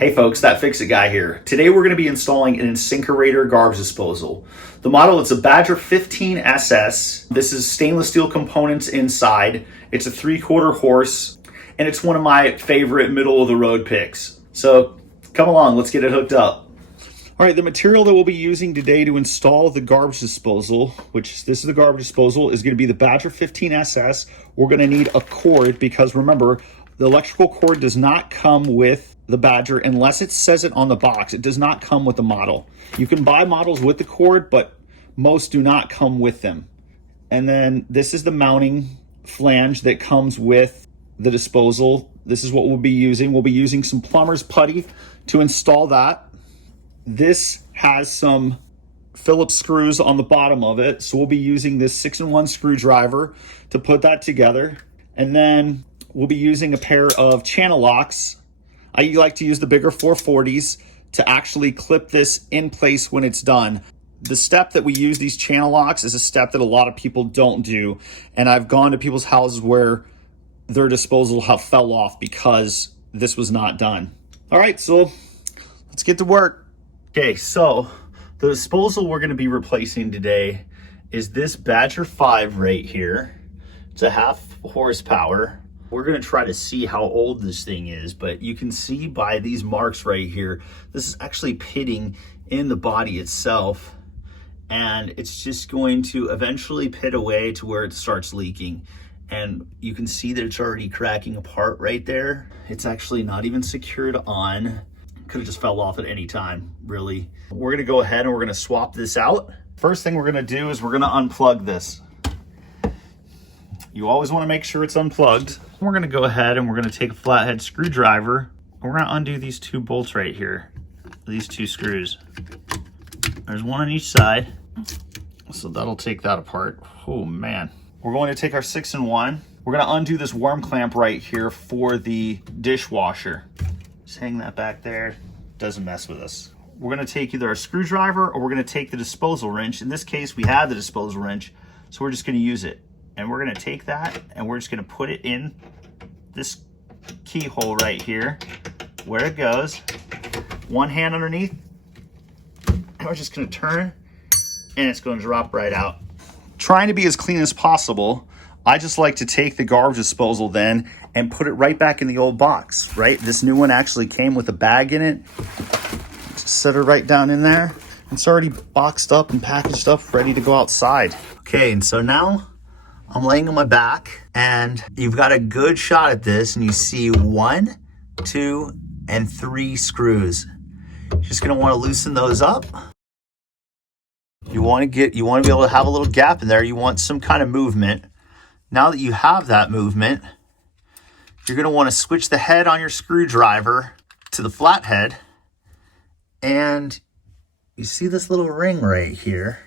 Hey folks, That Fix It Guy here. Today we're going to be installing an InSinkErator garbage disposal. The model is a Badger 15 SS. This is stainless steel components inside. It's a 3/4 horse, and it's one of my favorite middle of the road picks. So come along, let's get it hooked up. All right, the material that we'll be using today to install the garbage disposal, which this is the garbage disposal, is going to be the Badger 15 SS. We're going to need a cord because remember, the electrical cord does not come with the Badger unless it says it on the box. It does not come with the model. You can buy models with the cord, but most do not come with them. And then this is the mounting flange that comes with the disposal. This is what we'll be using. We'll be using some plumber's putty to install that. This has some Phillips screws on the bottom of it. So we'll be using this 6-in-1 screwdriver to put that together. And then we'll be using a pair of channel locks. I like to use the bigger 440s to actually clip this in place when it's done. The step that we use these channel locks is a step that a lot of people don't do. And I've gone to people's houses where their disposal fell off because this was not done. All right, so let's get to work. Okay, so the disposal we're gonna be replacing today is this Badger 5 right here. It's a 1/2 horsepower. We're gonna try to see how old this thing is, but you can see by these marks right here, this is actually pitting in the body itself, and it's just going to eventually pit away to where it starts leaking. And you can see that it's already cracking apart right there. It's actually not even secured on. Could have just fell off at any time, really. We're gonna go ahead and we're gonna swap this out. First thing we're gonna do is we're gonna unplug this. You always wanna make sure it's unplugged. We're gonna go ahead and we're gonna take a flathead screwdriver. We're gonna undo these 2 bolts right here, these 2 screws. There's one on each side. So that'll take that apart. Oh man. We're going to take our 6-in-1. We're gonna undo this worm clamp right here for the dishwasher. Just hang that back there, doesn't mess with us. We're gonna take either a screwdriver or we're gonna take the disposal wrench. In this case, we had the disposal wrench, so we're just gonna use it. And we're gonna take that and we're just gonna put it in this keyhole right here where it goes. One hand underneath, and we're just gonna turn and it's gonna drop right out. Trying to be as clean as possible, I just like to take the garbage disposal then and put it right back in the old box, right? This new one actually came with a bag in it. Just set it right down in there. It's already boxed up and packaged up, ready to go outside. Okay, and so now I'm laying on my back and you've got a good shot at this and you see 1, 2, and 3 screws. You're just gonna wanna loosen those up. You wanna be able to have a little gap in there. You want some kind of movement. Now that you have that movement, you're gonna wanna switch the head on your screwdriver to the flathead. And you see this little ring right here.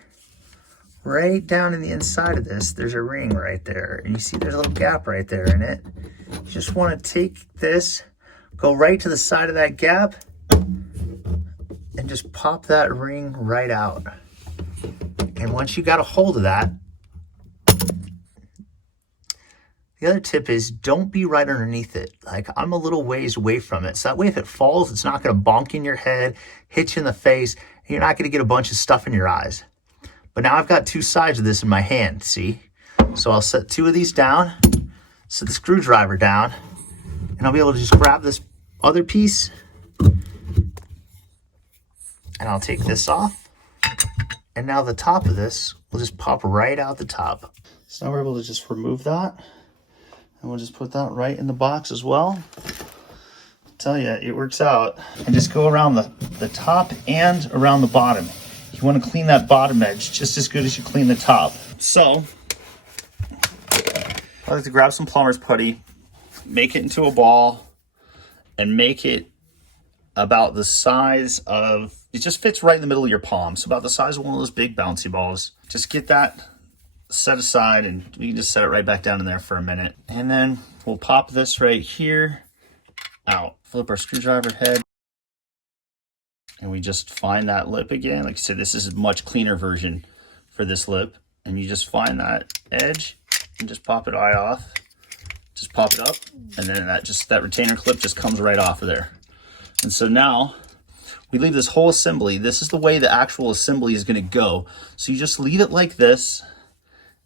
Right down in the inside of this, there's a ring right there. And you see there's a little gap right there in it. You just wanna take this, go right to the side of that gap, and just pop that ring right out. And once you got a hold of that, the other tip is don't be right underneath it. Like I'm a little ways away from it. So that way if it falls, it's not gonna bonk in your head, hit you in the face, and you're not gonna get a bunch of stuff in your eyes. But now I've got 2 sides of this in my hand, see? So I'll set 2 of these down, set the screwdriver down, and I'll be able to just grab this other piece, and I'll take this off. And now the top of this will just pop right out the top. So now we're able to just remove that, and we'll just put that right in the box as well. I tell you, it works out. And just go around the top and around the bottom. You want to clean that bottom edge just as good as you clean the top. So I like to grab some plumber's putty, make it into a ball, and make it about the size of, it just fits right in the middle of your palm. So about the size of one of those big bouncy balls. Just get that set aside and we can just set it right back down in there for a minute. And then we'll pop this right here out. Flip our screwdriver head. And we just find that lip again. Like I said, this is a much cleaner version for this lip. And you just find that edge and just pop it right off. Just pop it up, and then that retainer clip just comes right off of there. And so now we leave this whole assembly. This is the way the actual assembly is going to go. So you just leave it like this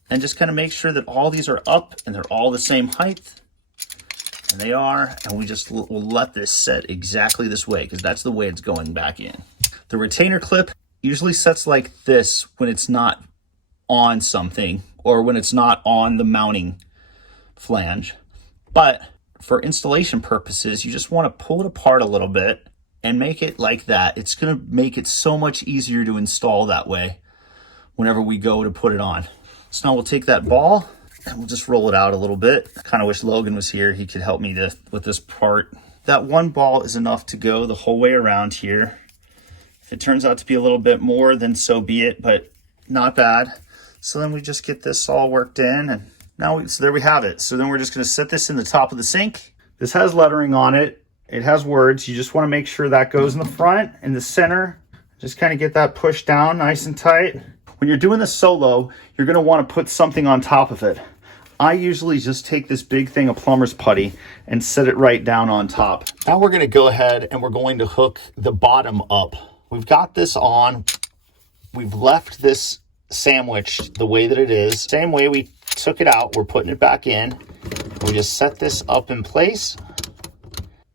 and just kind of make sure that all these are up and they're all the same height. And they are, and we just will let this set exactly this way because that's the way it's going back in. The retainer clip usually sets like this when it's not on something or when it's not on the mounting flange. But for installation purposes, you just want to pull it apart a little bit and make it like that. It's going to make it so much easier to install that way whenever we go to put it on. So now we'll take that ball and we'll just roll it out a little bit. I kind of wish Logan was here. He could help me with this part. That one ball is enough to go the whole way around here. If it turns out to be a little bit more, then so be it, but not bad. So then we just get this all worked in, and now so there we have it. So then we're just going to set this in the top of the sink. This has lettering on it. It has words. You just want to make sure that goes in the front, in the center. Just kind of get that pushed down nice and tight. When you're doing this solo, you're going to want to put something on top of it. I usually just take this big thing of plumber's putty and set it right down on top. Now we're going to go ahead and we're going to hook the bottom up. We've got this on. We've left this sandwiched the way that it is. Same way we took it out, we're putting it back in. We just set this up in place.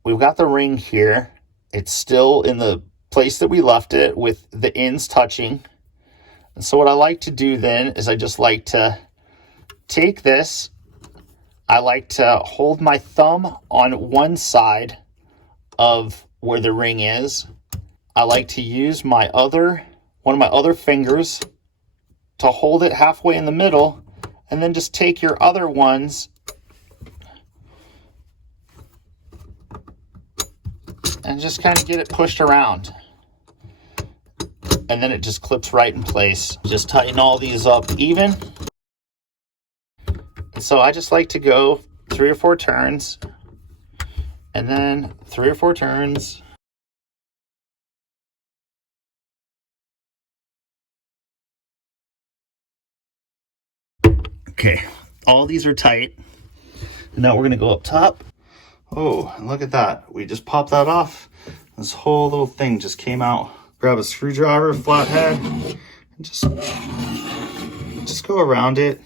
We've got the ring here. It's still in the place that we left it with the ends touching. And so what I like to do then is I just like to take this. I like to hold my thumb on one side of where the ring is. I like to use one of my other fingers to hold it halfway in the middle, and then just take your other ones and just kind of get it pushed around. And then it just clips right in place. Just tighten all these up even. And so I just like to go 3 or 4 turns, and then 3 or 4 turns. Okay, all these are tight. And now we're gonna go up top. Oh, and look at that. We just popped that off. This whole little thing just came out. Grab a screwdriver, flathead, and just go around it.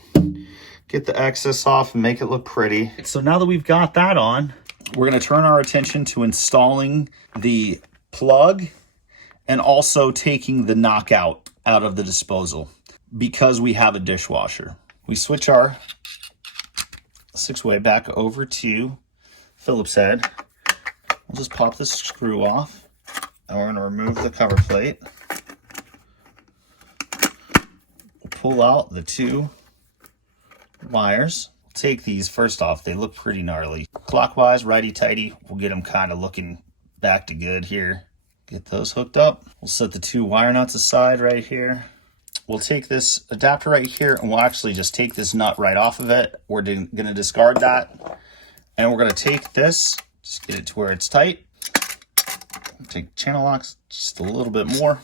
Get the excess off and make it look pretty. So now that we've got that on, we're gonna turn our attention to installing the plug and also taking the knockout out of the disposal because we have a dishwasher. We switch our 6-way back over to Phillips head. We'll just pop the screw off and we're gonna remove the cover plate. We'll pull out the 2 wires. We'll take these first off. They look pretty gnarly. Clockwise, righty-tighty. We'll get them kind of looking back to good here. Get those hooked up. We'll set the 2 wire nuts aside right here. We'll take this adapter right here and we'll actually just take this nut right off of it. We're going to discard that. And we're going to take this, just get it to where it's tight. Take channel locks just a little bit more.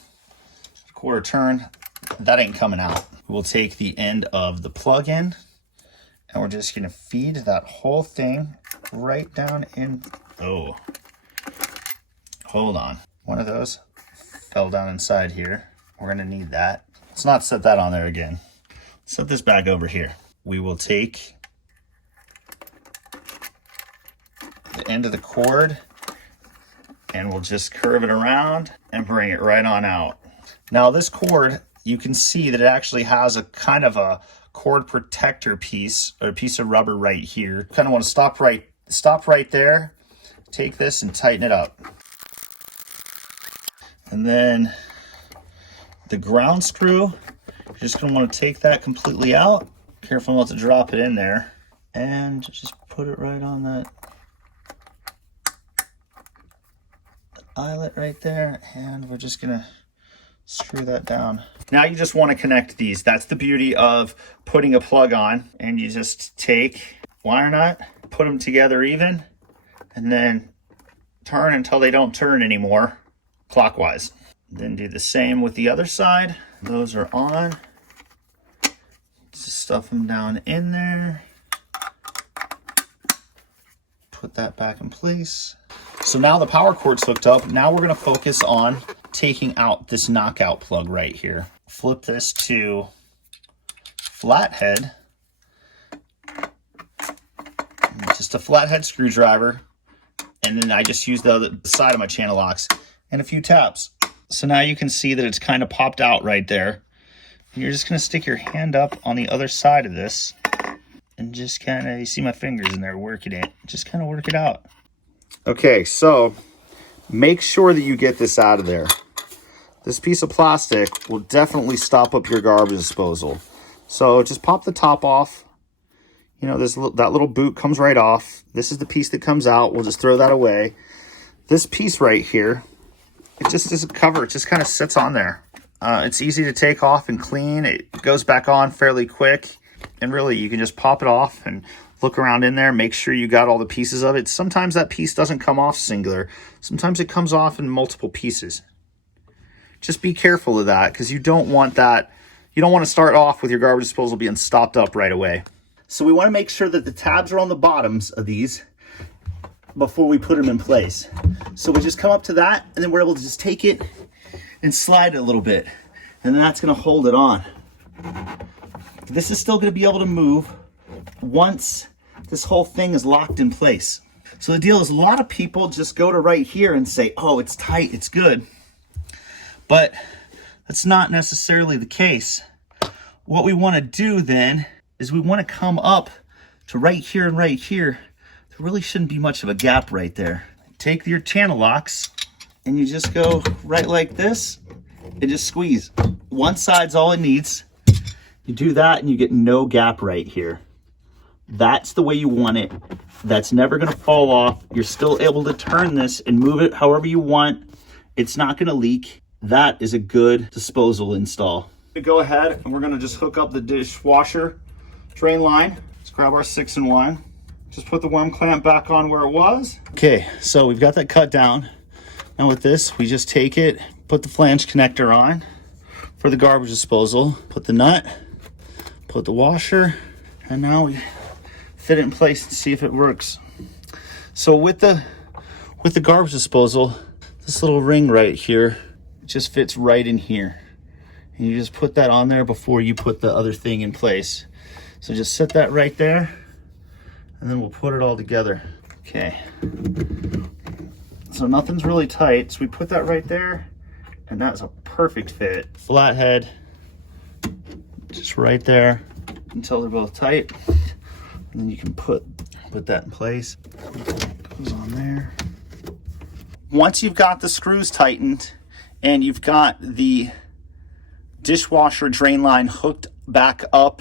1/4 turn. That ain't coming out. We'll take the end of the plug in and we're just going to feed that whole thing right down in. Oh, hold on. One of those fell down inside here. We're going to need that. Let's not set that on there again. Set this back over here. We will take the end of the cord and we'll just curve it around and bring it right on out. Now this cord, you can see that it actually has a kind of a cord protector piece, or a piece of rubber right here. Kind of want to stop right there. Take this and tighten it up. And then the ground screw, you're just going to want to take that completely out. Careful not to drop it in there. And just put it right on that eyelet right there. And we're just going to screw that down. Now you just want to connect these. That's the beauty of putting a plug on. And you just take wire nut, put them together even, and then turn until they don't turn anymore clockwise. Then do the same with the other side. Those are on. Just stuff them down in there. Put that back in place. So now the power cord's hooked up. Now we're gonna focus on taking out this knockout plug right here. Flip this to flathead. Just a flathead screwdriver. And then I just use the other side of my channel locks and a few taps. So now you can see that it's kind of popped out right there. And you're just gonna stick your hand up on the other side of this and just kind of, you see my fingers in there working it. Just kind of work it out. Okay, so make sure that you get this out of there. This piece of plastic will definitely stop up your garbage disposal. So just pop the top off. You know, that little boot comes right off. This is the piece that comes out. We'll just throw that away. This piece right here, it just is a cover. It just kind of sits on there. It's easy to take off and clean. It goes back on fairly quick. And really, you can just pop it off and look around in there. Make sure you got all the pieces of it. Sometimes that piece doesn't come off singular. Sometimes it comes off in multiple pieces. Just be careful of that because you don't want that. You don't want to start off with your garbage disposal being stopped up right away. So we want to make sure that the tabs are on the bottoms of these before we put them in place. So we just come up to that and then we're able to just take it and slide it a little bit. And then that's going to hold it on. This is still going to be able to move once this whole thing is locked in place. So the deal is a lot of people just go to right here and say, oh, it's tight, it's good. But that's not necessarily the case. What we want to do then is we want to come up to right here and right here. There really shouldn't be much of a gap right there. Take your channel locks and you just go right like this and just squeeze. One side's all it needs. You do that and you get no gap right here. That's the way you want it. That's never going to fall off. You're still able to turn this and move it however you want. It's not going to leak. That is a good disposal install. Go ahead and we're going to just hook up the dishwasher drain line. Let's grab our 6-in-1. Just put the worm clamp back on where it was. Okay, so we've got that cut down. Now with this, we just take it, put the flange connector on for the garbage disposal, put the nut, put the washer, and now we fit it in place to see if it works. So with the garbage disposal, this little ring right here, it just fits right in here. And you just put that on there before you put the other thing in place. So just set that right there, and then we'll put it all together. Okay. So nothing's really tight, so we put that right there, and that's a perfect fit. Flathead, just right there until they're both tight. And then you can put that in place. Goes on there. Once you've got the screws tightened and you've got the dishwasher drain line hooked back up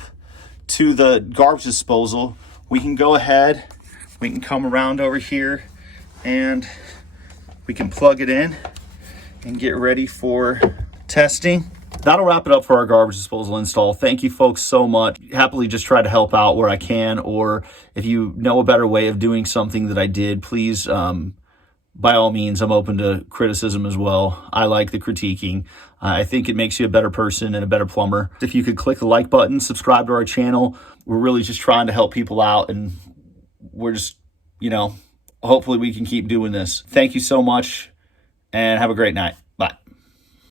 to the garbage disposal, we can go ahead, we can come around over here and we can plug it in and get ready for testing. That'll wrap it up for our garbage disposal install. Thank you folks so much. Happily just try to help out where I can, or if you know a better way of doing something that I did, please, by all means, I'm open to criticism as well. I like the critiquing. I think it makes you a better person and a better plumber. If you could click the like button, subscribe to our channel. We're really just trying to help people out, and we're just, hopefully we can keep doing this. Thank you so much and have a great night.